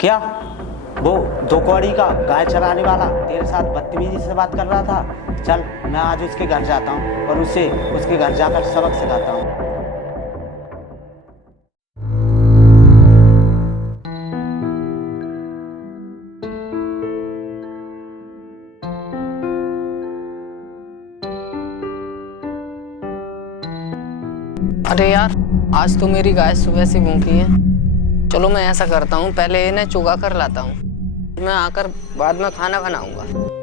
क्या? वो दो कौड़ी का गाय चराने वाला तेरे साथ बदतमीजी से बात कर रहा था। चल मैं आज उसके घर जाता हूँ और उसे उसके घर जाकर सबक सिखाता हूँ। अरे यार, आज तो मेरी गाय सुबह से भूखी है। चलो मैं ऐसा करता हूँ, पहले इन्हें चुगा कर लाता हूँ, मैं आकर बाद में खाना बनाऊंगा।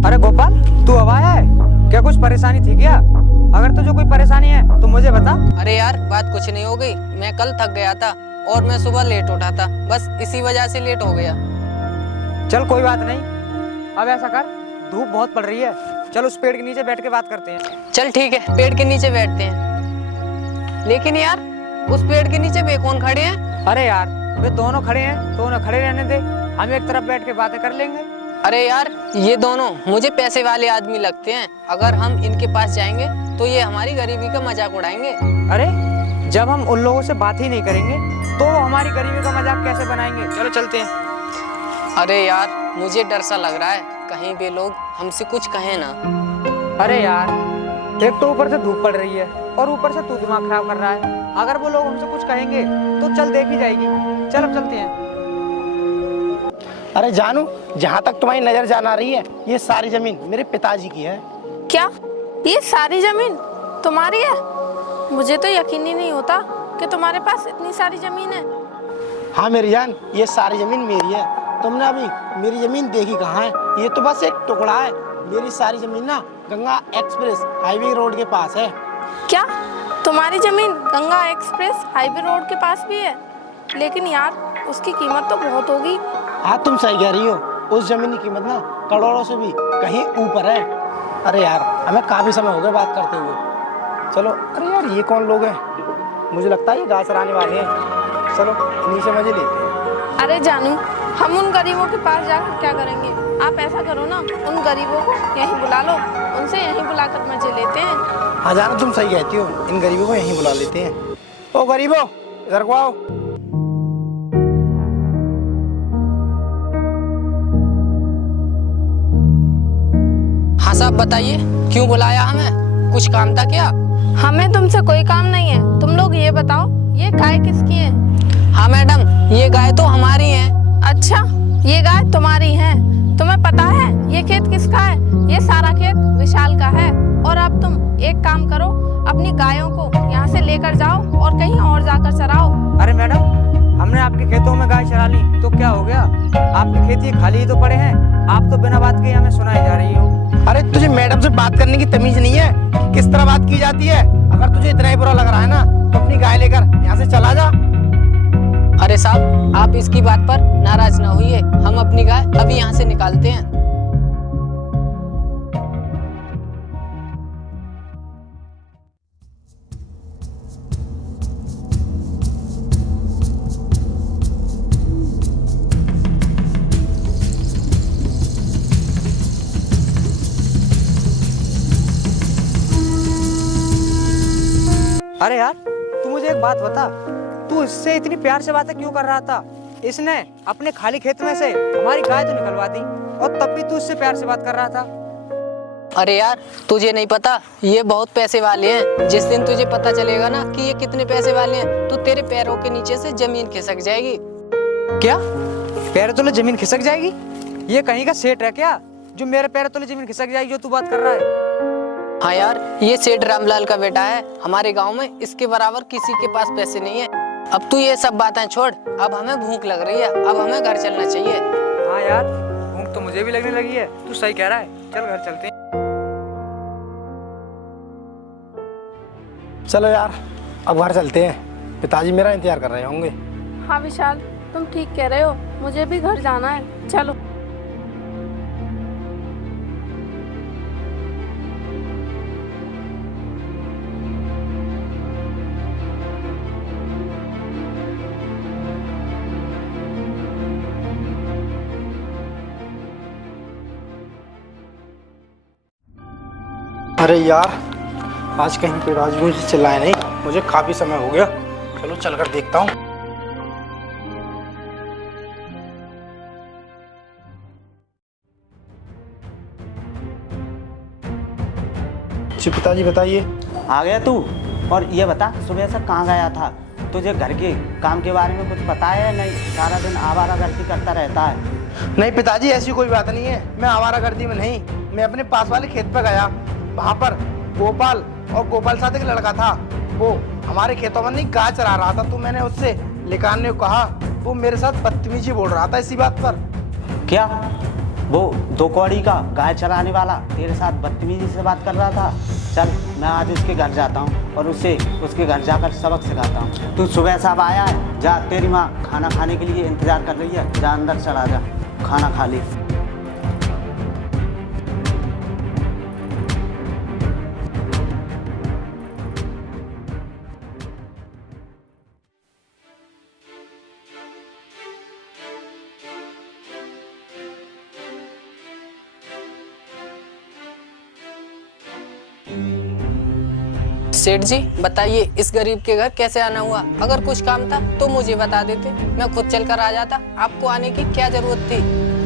अरे गोपाल, तू अब आया है क्या? कुछ परेशानी थी क्या? अगर तुझे कोई परेशानी है तो मुझे बता। अरे यार, बात कुछ नहीं हो गई। मैं कल थक गया था और मैं सुबह लेट उठा था, बस इसी वजह से लेट हो गया। चल कोई बात नहीं। अब ऐसा कर, धूप बहुत पड़ रही है, चल उस पेड़ के नीचे बैठ के बात करते हैं। चल ठीक है, पेड़ के नीचे बैठते हैं। लेकिन यार, उस पेड़ के नीचे वे कौन खड़े हैं? अरे यार, वे दोनों खड़े हैं तो उन्हें खड़े रहने दे, हम एक तरफ बैठ के बातें कर लेंगे। अरे यार, ये दोनों मुझे पैसे वाले आदमी लगते हैं। अगर हम इनके पास जाएंगे तो ये हमारी गरीबी का मजाक उड़ाएंगे। अरे जब हम उन लोगों से बात ही नहीं करेंगे तो वो हमारी गरीबी का मजाक कैसे बनाएंगे? चलो चलते हैं। अरे यार, मुझे डर सा लग रहा है, कहीं वे लोग हमसे कुछ कहें ना। अरे यार, एक तो ऊपर से धूप पड़ रही है और ऊपर से तू दिमाग खराब कर रहा है। अगर वो लोग हमसे कुछ कहेंगे तो चल देखी जाएगी। चल अब चलते हैं। अरे जानू, जहाँ तक तुम्हारी नजर जान आ रही है, ये सारी जमीन मेरे पिताजी की है। क्या? ये सारी जमीन तुम्हारी है? मुझे तो यकीन ही नहीं होता कि तुम्हारे पास इतनी सारी जमीन है। हाँ मेरी जान, ये सारी जमीन मेरी है। तुमने अभी मेरी जमीन देखी कहाँ है? ये तो बस एक टुकड़ा है। मेरी सारी जमीन ना गंगा एक्सप्रेस हाईवे रोड के पास है। क्या तुम्हारी जमीन गंगा एक्सप्रेस हाईवे रोड के पास भी है? लेकिन यार, उसकी कीमत तो बहुत होगी। हाँ तुम सही कह रही हो, उस जमीन की कीमत ना करोड़ों से भी कहीं ऊपर है। अरे यार, हमें काफी समय हो गया बात करते हुए। चलो। अरे यार, ये कौन लोग हैं? मुझे लगता है ये गाय चराने वाले हैं। चलो इन्हीं से मजे लेते हैं। अरे जानू, हम उन गरीबों के पास जाकर क्या करेंगे? आप ऐसा करो ना, उन गरीबों को यहीं बुला लो, उनसे यहीं बुलाकर मजे लेते हैं। हाँ जानू, तुम सही कहती हो, इन गरीबों को यहीं बुला लेते हैं। ओ गरीबों, इधर को आओ। हाँ साहब, बताइए क्यों बुलाया हमें? कुछ काम था क्या? हमें तुमसे कोई काम नहीं है। तुम लोग ये बताओ, ये गाय किसकी है? हाँ मैडम, ये गाय तो हमारी है। अच्छा, ये गाय तुम्हारी है। तुम्हें पता है ये खेत किसका है? ये सारा खेत विशाल का है। और अब तुम एक काम करो, अपनी गायों को यहाँ से लेकर जाओ और कहीं और जाकर चराओ। अरे मैडम, हमने आपके खेतों में गाय चरा ली तो क्या हो गया? आपके खेत ये खाली ही तो पड़े हैं। आप तो बिना बात के हमें सुनाई जा रही हो। अरे तुझे मैडम से बात करने की तमीज नहीं है कि किस तरह बात की जाती है? अगर तुझे इतना ही बुरा लग रहा है ना, तो अपनी गाय लेकर यहाँ से चला जा। अरे साहब, आप इसकी बात पर नाराज ना होइए, हम अपनी गाय अभी यहाँ से निकालते हैं। अरे यार, तू मुझे एक बात बता, तू इससे इतनी प्यार से बातें क्यों कर रहा था? इसने अपने खाली खेत में से हमारी गाय तो निकलवा दी और तब भी तू इससे प्यार से बात कर रहा था। अरे यार, तुझे नहीं पता, ये बहुत पैसे वाले हैं। जिस दिन तुझे पता चलेगा ना कि ये कितने पैसे वाले हैं, तो तेरे पैरों के नीचे से जमीन खिसक जाएगी। क्या? पैर तले जमीन खिसक जाएगी? ये कहीं का सेठ है क्या जो मेरे पैर तले जमीन खिसक जाएगी जो तू बात कर रहा है? हाँ यार, ये सेठ रामलाल का बेटा है। हमारे गांव में इसके बराबर किसी के पास पैसे नहीं है। अब तू ये सब बातें छोड़, अब हमें भूख लग रही है, अब हमें घर चलना चाहिए। हाँ यार, भूख तो मुझे भी लगने लगी है। तू सही कह रहा है, चल घर चलते हैं। चलो यार, अब घर चलते हैं। पिताजी मेरा इंतजार कर रहे होंगे। हाँ विशाल, तुम ठीक कह रहे हो, मुझे भी घर जाना है, चलो। अरे यार, आज कहीं पिताजी मुझे चिल्लाए नहीं, मुझे काफी समय हो गया। चलो चलकर देखता हूँ। जी पिताजी बताइए। आ गया तू? और ये बता, सुबह से कहाँ गया था? तुझे घर के काम के बारे में कुछ पता है? नहीं, सारा दिन आवारागर्दी करता रहता है। नहीं पिताजी, ऐसी कोई बात नहीं है। मैं आवारागर्दी में नहीं, मैं अपने पास वाले खेत पर गया। वहाँ पर गोपाल और गोपाल साथ एक लड़का था। वो हमारे खेतों में नहीं गाय चरा रहा था, तो मैंने उससे निकालने को कहा। वो मेरे साथ बदतमीजी बोल रहा था इसी बात पर। क्या वो 2 कौड़ी का गाय चराने वाला तेरे साथ बदतमीजी से बात कर रहा था? चल, मैं आज उसके घर जाता हूँ और उसे उसके घर जाकर सबक सिखाता हूँ। तू सुबह साहब आया है, जा, तेरी माँ खाना खाने के लिए इंतजार कर रही है। जा अंदर चला जा, खाना खा ले। सेठ जी बताइए, इस गरीब के घर कैसे आना हुआ? अगर कुछ काम था तो मुझे बता देते, मैं खुद चलकर आ जाता। आपको आने की क्या जरूरत थी?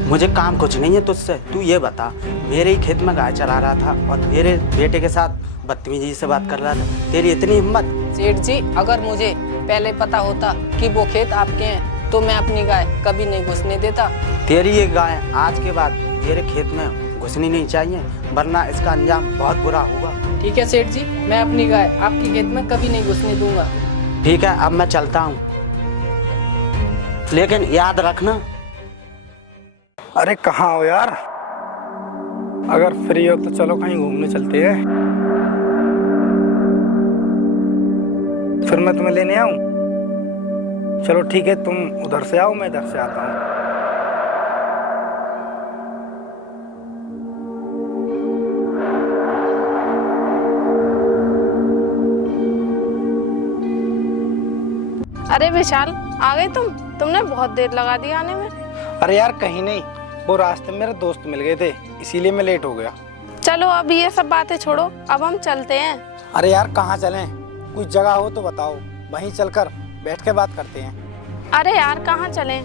मुझे काम कुछ नहीं है तुझसे। तू ये बता, मेरे ही खेत में गाय चला रहा था और मेरे बेटे के साथ बदतमीजी से बात कर रहा था। तेरी इतनी हिम्मत? सेठ जी, अगर मुझे पहले पता होता कि वो खेत आपके हैं तो मैं अपनी गाय कभी नहीं घुसने देता। तेरी ये गाय आज के बाद मेरे खेत में घुसनी नहीं चाहिए, वरना इसका अंजाम बहुत बुरा होगा। ठीक है सेठ जी, मैं अपनी गाय आपके खेत में कभी नहीं घुसने दूंगा। ठीक है, अब मैं चलता हूँ, लेकिन याद रखना। अरे कहाँ हो यार? अगर फ्री हो तो चलो कहीं घूमने चलते हैं, फिर मैं तुम्हें लेने आऊं। चलो ठीक है, तुम उधर से आओ, मैं इधर से आता हूँ। अरे विशाल, आ गए तुमने बहुत देर लगा दी आने में। अरे यार कहीं नहीं, वो रास्ते में मेरे दोस्त मिल गए थे, इसीलिए मैं लेट हो गया। चलो अब ये सब बातें छोड़ो, अब हम चलते हैं। अरे यार कहाँ चलें? कोई जगह हो तो बताओ, वहीं चलकर बैठ के बात करते हैं। अरे यार कहाँ चलें?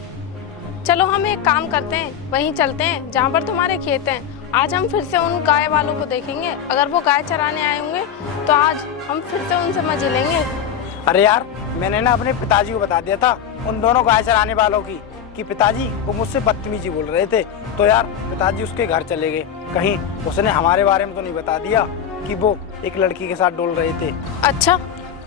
चलो हम एक काम करते हैं, वहीं चलते हैं जहाँ पर तुम्हारे खेत हैं। आज हम फिर से उन गाय वालों को देखेंगे। अगर वो गाय चराने आए होंगे तो आज हम फिर से उनसे मजे लेंगे। अरे यार, मैंने ना अपने पिताजी को बता दिया था उन दोनों गाय चराने वालों की कि पिताजी वो मुझसे बदतमीजी बोल रहे थे। तो यार पिताजी उसके घर चले गए। कहीं उसने हमारे बारे में तो नहीं बता दिया कि वो एक लड़की के साथ डोल रहे थे। अच्छा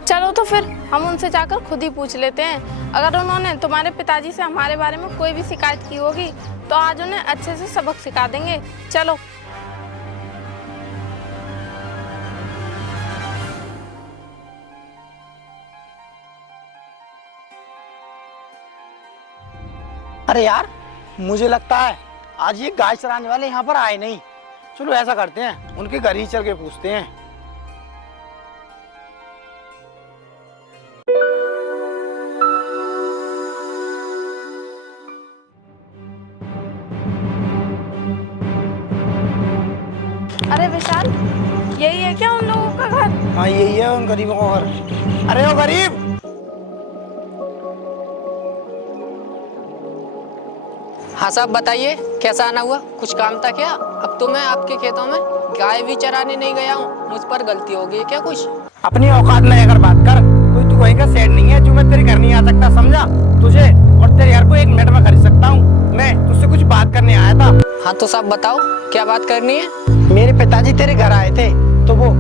चलो, तो फिर हम उनसे जाकर खुद ही पूछ लेते हैं। अगर उन्होंने तुम्हारे पिताजी से हमारे बारे में कोई भी शिकायत की होगी तो आज उन्हें अच्छे से सबक सिखा देंगे। चलो। अरे यार, मुझे लगता है आज ये गाय चराने वाले यहाँ पर आए नहीं। चलो ऐसा करते हैं, उनके घर ही चल के पूछते हैं। अरे विशाल, यही है क्या उन लोगों का घर? हाँ यही है उन गरीबों का घर। अरे ओ गरीब! हाँ साहब बताइए, कैसा आना हुआ? कुछ काम था क्या? अब तो मैं आपके खेतों में गाय भी चराने नहीं गया हूँ। मुझ पर गलती हो गई क्या कुछ? अपनी औकात में अगर बात कर, कोई तू वहीं का सेठ नहीं है जो मैं तेरे घर नहीं आ सकता, समझा? तुझे और तेरे यार को 1 मिनट में खरीद सकता हूँ। मैं तुझसे कुछ बात करने आया था। हाँ तो साहब बताओ, क्या बात करनी है? मेरे पिताजी तेरे घर आए थे तो वो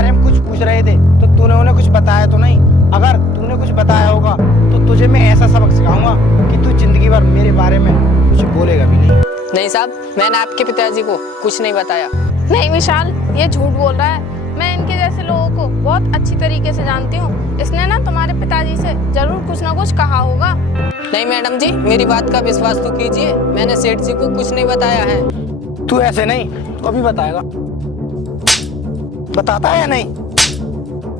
बारे में कुछ पूछ रहे थे तो तूने उन्हें कुछ बताया तो नहीं? अगर तूने कुछ बताया होगा तो तुझे मैं ऐसा सबक सिखाऊंगा कि तू जिंदगी भर मेरे बारे में कुछ बोलेगा भी नहीं। नहीं साहब, मैंने आपके पिताजी को कुछ नहीं बताया। नहीं विशाल, ये झूठ बोल रहा है। मैं इनके जैसे लोगों को बहुत अच्छी तरीके से जानती हूँ। इसने ना तुम्हारे पिताजी से जरूर कुछ ना कुछ कहा होगा। नहीं मैडम जी, मेरी बात का विश्वास तो कीजिए, मैंने सेठ जी को कुछ नहीं बताया है। तू ऐसे नहीं कभी बताएगा, बताता है या नहीं?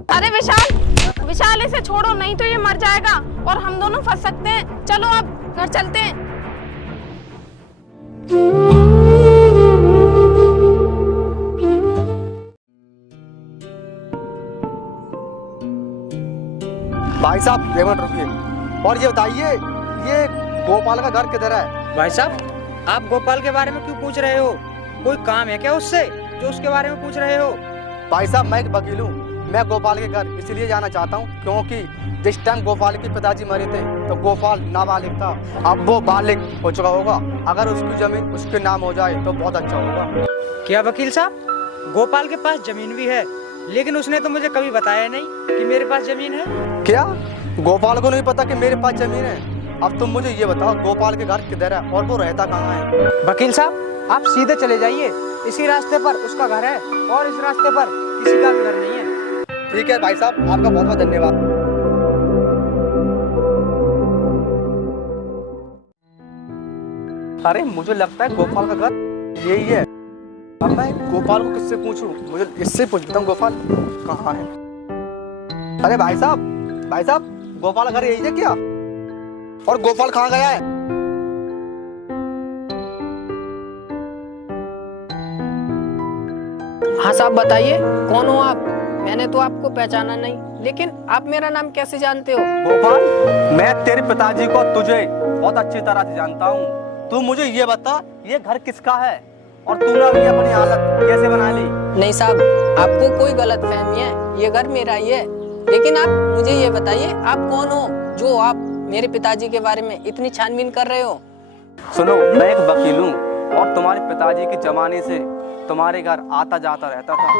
अरे विशाल, विशाल इसे छोड़ो, नहीं तो ये मर जाएगा और हम दोनों फंस सकते हैं। चलो अब घर चलते हैं। भाई साहब एक मिनट रुकिए, और ये बताइए ये गोपाल का घर किधर है? भाई साहब, आप गोपाल के बारे में क्यों पूछ रहे हो? कोई काम है क्या उससे जो उसके बारे में पूछ रहे हो? भाई साहब मैं एक वकील हूँ, मैं गोपाल के घर इसलिए जाना चाहता हूँ क्योंकि जिस टाइम गोपाल के पिताजी मरे थे तो गोपाल नाबालिग था, अब वो बालिग हो चुका होगा। अगर उसकी जमीन उसके नाम हो जाए तो बहुत अच्छा होगा। क्या वकील साहब, गोपाल के पास जमीन भी है, लेकिन उसने तो मुझे कभी बताया नहीं कि मेरे पास जमीन है। क्या गोपाल को नहीं पता कि मेरे पास जमीन है? अब तुम मुझे ये बताओ गोपाल के घर किधर है और वो रहता कहाँ है? वकील साहब, आप सीधे चले जाइए, इसी रास्ते पर उसका घर है और इस रास्ते पर किसी का भी घर नहीं है। ठीक है भाई साहब, आपका बहुत बहुत धन्यवाद। अरे मुझे लगता है गोपाल का घर यही है। अब मैं गोपाल को किससे पूछूं? मुझे इससे पूछता हूँ गोपाल कहाँ है। अरे भाई साहब गोपाल का घर यही है क्या? और गोपाल कहाँ गया है? हाँ साहब बताइए, कौन हो आप? मैंने तो आपको पहचाना नहीं, लेकिन आप मेरा नाम कैसे जानते हो? गोपाल, मैं तेरे पिताजी को तुझे बहुत अच्छी तरह से जानता हूँ। तू मुझे ये बता ये घर किसका है और तूने अभी अपनी हालत कैसे बना ली? नहीं साहब, आपको कोई गलत फहमी है, ये घर मेरा ही है। लेकिन आप मुझे ये बताइए, आप कौन हो जो आप मेरे पिताजी के बारे में इतनी छानबीन कर रहे हो? सुनो, मैं एक वकील हूँ और तुम्हारे पिताजी के जमाने से तुम्हारे घर आता जाता रहता था,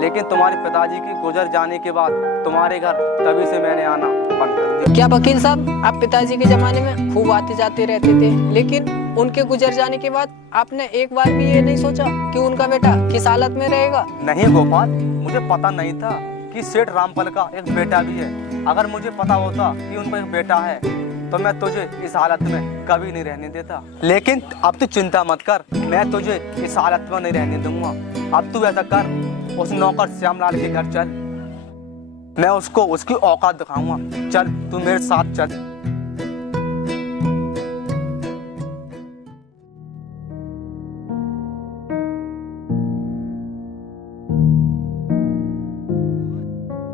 लेकिन तुम्हारे पिताजी के गुजर जाने के बाद तुम्हारे घर तभी से मैंने आना बंद कर दिया। क्या वकील साहब, आप पिताजी के जमाने में खूब आते जाते रहते थे, लेकिन उनके गुजर जाने के बाद आपने एक बार भी ये नहीं सोचा कि उनका बेटा किस हालत में रहेगा? नहीं गोपाल, मुझे पता नहीं था कि सेठ रामपाल का एक बेटा भी है। अगर मुझे पता होता कि उनका एक बेटा है तो मैं तुझे इस हालत में कभी नहीं रहने देता। लेकिन अब तू चिंता मत कर, मैं तुझे इस हालत में नहीं रहने दूंगा। अब तू ऐसा कर, उस नौकर श्यामलाल के घर चल, मैं उसको उसकी औकात दिखाऊंगा। चल तू मेरे साथ चल।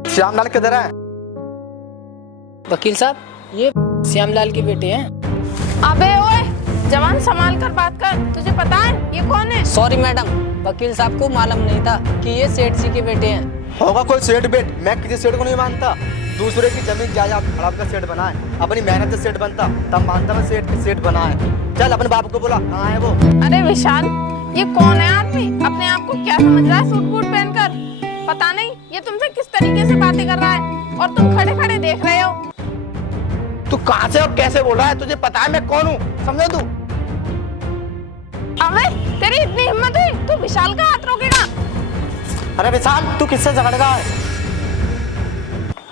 श्यामलाल किधर है? वकील साहब, ये श्यामलाल के बेटे हैं। अबे ओए, जवान संभाल कर बात कर, तुझे पता है ये कौन है? सॉरी मैडम, वकील साहब को मालूम नहीं था कि ये सेठ जी के बेटे हैं। होगा कोई सेठ बेट, मैं किसी सेठ को नहीं मानता। दूसरे की जमीन जायदाद हड़प कर सेठ बना है, अपनी मेहनत से सेठ बनता तब मानता मैं सेठ बना है। चल अपने बाप को बोला, कहाँ है वो? अरे विशाल, ये कौन है आदमी? अपने आप को क्या समझ रहा है सूट बूट पहनकर? पता नहीं ये तुमसे किस तरीके से बातें कर रहा है और तुम खड़े खड़े देख रहे हो। तू कहाँ से और कैसे बोल रहा है? तुझे पता है मैं कौन हूँ, समझे तू? अबे तेरी इतनी हिम्मत है, तू विशाल का हाथ रोकेगा? अरे विशाल, तू किससे झगड़ रहा है?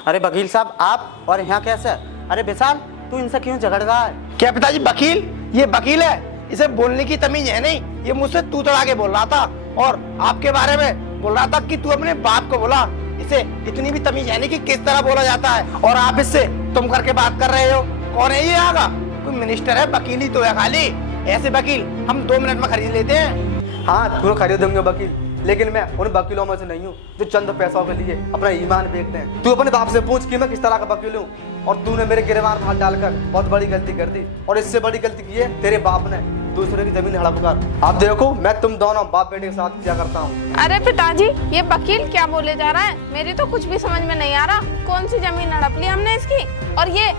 अरे वकील साहब, आप और यहाँ कैसे? अरे विशाल, तू इनसे क्यों झगड़ रहा है? क्या पिताजी वकील? ये वकील है, इसे बोलने की तमीज है नहीं। ये मुझसे तू तड़ा के बोल रहा था और आपके बारे में बोल रहा था कि तू अपने बाप को बोला। इसे इतनी भी तमीज है नहीं कि किस तरह बोला जाता है, और आप इससे तुम करके बात कर रहे हो। कौन है ये आगा? कोई मिनिस्टर है? वकील ही तो है खाली। ऐसे वकील हम 2 मिनट में खरीद लेते हैं। हाँ तू खरीदेंगे वकील, लेकिन मैं उन वकीलों में से नहीं हूँ जो चंद पैसों के लिए अपना ईमान बेचते हैं। तू अपने बाप से पूछ कि मैं किस तरह का वकील हूँ, और तूने मेरे गिरबान में हाथ डालकर बहुत बड़ी गलती कर दी। और इससे बड़ी गलती की है तेरे बाप ने दूसरे की जमीन हड़प कर। अब देखो मैं तुम दोनों बाप बेटे के साथ क्या करता हूँ। अरे पिताजी, ये वकील क्या बोले जा रहा है? मेरी तो कुछ भी समझ में नहीं आ रहा। कौन सी जमीन हड़प ली हमने इसकी? और ये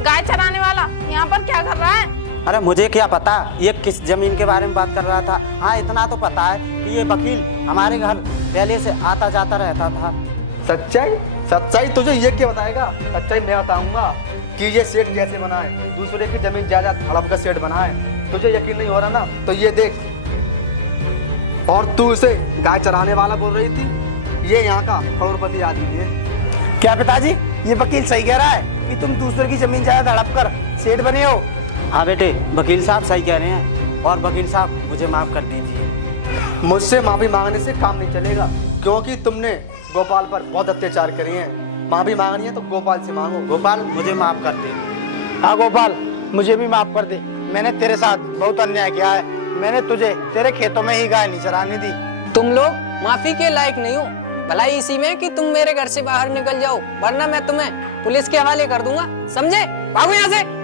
गाय चराने वाला यहाँ पर क्या कर रहा है? अरे मुझे क्या पता ये किस जमीन के बारे में बात कर रहा था। हाँ इतना तो पता है कि ये वकील हमारे घर पहले से आता जाता रहता था। सच्चाई? सच्चाई तुझे ये क्या बताएगा? सच्चाई मैं बताऊंगा कि ये सेठ कैसे बना है, दूसरे की जमीन जायदाद हड़प कर सेठ बना है। तुझे यकीन नहीं हो रहा ना, तो ये देख। और तू इसे गाय चराने वाला बोल रही थी, ये यहाँ का करोड़पति आदमी है। क्या पिताजी, ये वकील सही कह रहा है कि तुम दूसरे की जमीन जायदाद हड़प कर सेठ बने हो? हाँ बेटे, वकील साहब सही कह रहे हैं। और वकील साहब मुझे माफ़ कर दीजिए। मुझसे माफी मांगने से काम नहीं चलेगा, क्योंकि तुमने गोपाल पर बहुत अत्याचार करे हैं। माफी मांगनी है तो गोपाल से मांगो। गोपाल मुझे माफ़ कर दे। हाँ गोपाल, मुझे भी माफ कर दे। मैंने तेरे साथ बहुत अन्याय किया है। मैंने तुझे तेरे खेतों में ही गाय नहीं चराने दी। तुम लोग माफी के लायक नहीं हो। भलाई इसी में कि तुम मेरे घर से बाहर निकल जाओ, वरना मैं तुम्हें पुलिस के हवाले कर दूंगा, समझे? भागो यहाँ से।